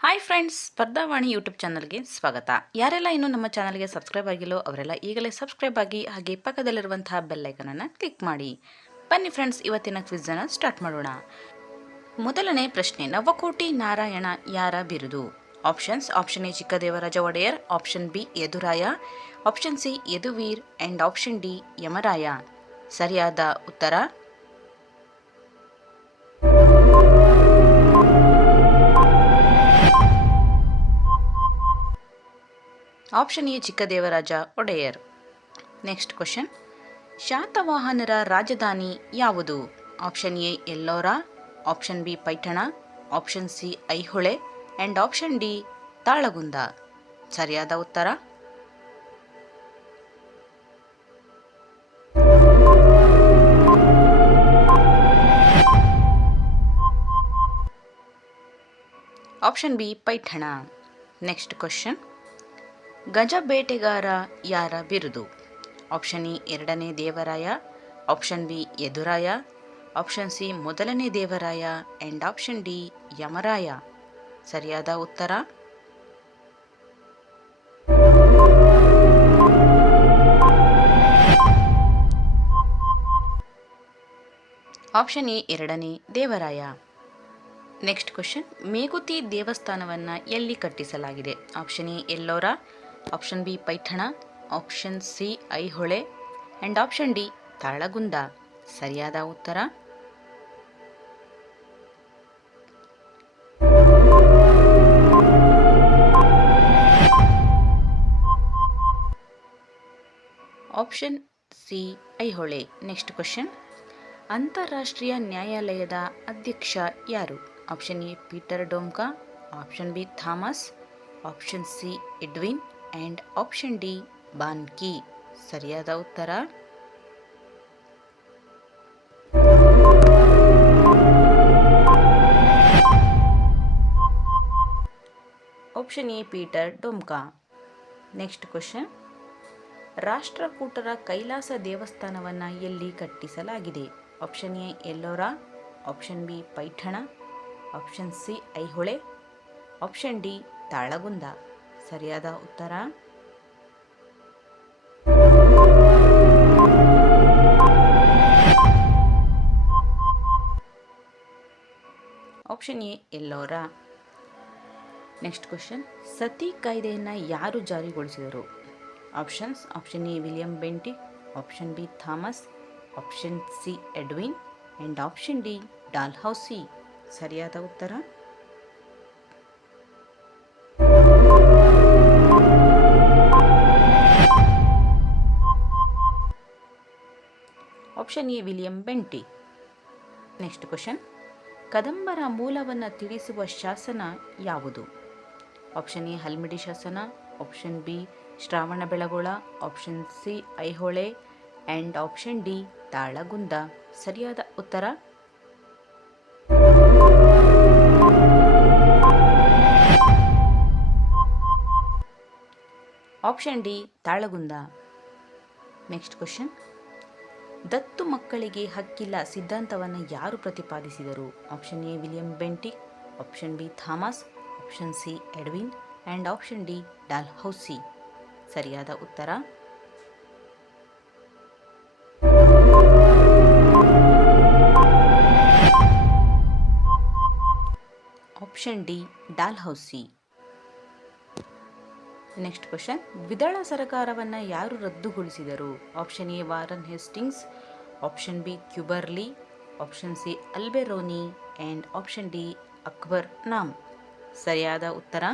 Hi friends, ಸ್ಪರ್ಧಾವಾಣಿ YouTube ಚಾನಲ್ಗೆ ಸ್ವಾಗತ. ಯಾರೆಲ್ಲ ಇನ್ನೂ ನಮ್ಮ ಚಾನಲ್ಗೆ ಸಬ್ಸ್ಕ್ರೈಬ್ ಆಗಿಲ್ಲೋ ಅವರೆಲ್ಲ ಈಗಲೇ ಸಬ್ಸ್ಕ್ರೈಬ್ ಆಗಿ, ಹಾಗೆ ಪಕ್ಕದಲ್ಲಿರುವಂತಹ ಬೆಲ್ಲೈಕನನ್ನು ಕ್ಲಿಕ್ ಮಾಡಿ. ಬನ್ನಿ ಫ್ರೆಂಡ್ಸ್, ಇವತ್ತಿನ ಕ್ವಿಝನ್ನು ಸ್ಟಾರ್ಟ್ ಮಾಡೋಣ. ಮೊದಲನೇ ಪ್ರಶ್ನೆ, ನವಕೋಟಿ ನಾರಾಯಣ ಯಾರ ಬಿರುದು? Option A Chikkadevaraja Wodeyar, option B Yaduraya, option C Yaduveer and option D Yamaraya. ಸರಿಯಾದ ಉತ್ತರ option A Chikkadevaraja Wodeyar. Next question, ಶಾತವಾಹನರ ರಾಜಧಾನಿ ಯಾವುದು? Option A Ellora, option B Paithan, option C Aihole and option D Talagunda. ಸರಿಯಾದ ಉತ್ತರ option B Paithan. Next question, ಗಜ ಬೇಟೆಗಾರ ಯಾರ ಬಿರುದು? ಆಪ್ಷನ್ ಎ ಎರಡನೇ Devaraya, option B Yaduraya, option C ಮೊದಲನೇ Devaraya and option D Yamaraya. ಸರಿಯಾದ ಉತ್ತರ ಆಪ್ಷನ್ ಎ ಎರಡನೇ ದೇವರಾಯ. ನೆಕ್ಸ್ಟ್ ಕ್ವಶನ್, ಮೇಗುತಿ ದೇವಸ್ಥಾನವನ್ನು ಎಲ್ಲಿ ಕಟ್ಟಿಸಲಾಗಿದೆ? Option A Ellora, option B Paithan, option C Aihole and option D Talagunda. ಸರಿಯಾದ ಉತ್ತರ option C Aihole. Next question, ಅಂತಾರಾಷ್ಟ್ರೀಯ ನ್ಯಾಯಾಲಯದ ಅಧ್ಯಕ್ಷ ಯಾರು? Option A Peter Domka, option B Thomas, option C Edwin and option D Banki. ಸರಿಯಾದ ಉತ್ತರ option A Peter Domka. Next question, ರಾಷ್ಟ್ರಕೂಟರ ಕೈಲಾಸ ದೇವಸ್ಥಾನವನ್ನು ಎಲ್ಲಿ ಕಟ್ಟಿಸಲಾಗಿದೆ? Option A Ellora, option B Paithan, option C Aihole, option D Talagunda. ಸರಿಯಾದ ಉತ್ತರ option A Ellora. Next question, sati ಕಾಯ್ದೆಯನ್ನು ಯಾರು ಜಾರಿಗೊಳಿಸಿದರು? Option A William Bentinck, option B Thomas, option C Edwin and option D Dalhousie. ಸರಿಯಾದ ಉತ್ತರ option A William Bentinck. Next question, ಕದಂಬರ ಮೂಲವನ್ನು ತಿಳಿಸುವ ಶಾಸನ ಯಾವುದು? ಆಪ್ಷನ್ ಎ ಹಲ್ಮಿಡಿ ಶಾಸನ, option B Shravanabelagola, option C Aihole and option D Talagunda. ಸರಿಯಾದ ಉತ್ತರ option D Talagunda. Next question, ದತ್ತು ಮಕ್ಕಳಿಗೆ ಹಕ್ಕಿಲ್ಲ ಸಿದ್ಧಾಂತವನ್ನು ಯಾರು ಪ್ರತಿಪಾದಿಸಿದರು? Option A William Bentinck, option B Thomas, option C Edwin and option D Dalhousie. ಸರಿಯಾದ ಉತ್ತರ option D Dalhousie. Next question, ದ್ವಿದಳ ಸರ್ಕಾರವನ್ನು ಯಾರು ರದ್ದುಗೊಳಿಸಿದರು? Option A Warren Hastings, option B Cubberly, option C Alberuni and option D Akbar Nama. ಸರಿಯಾದ ಉತ್ತರ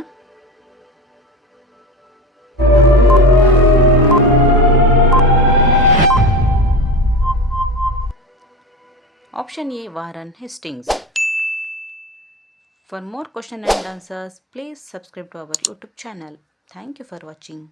option A Warren Hastings. For more questions and answers, please subscribe to our YouTube channel. Thank you for watching.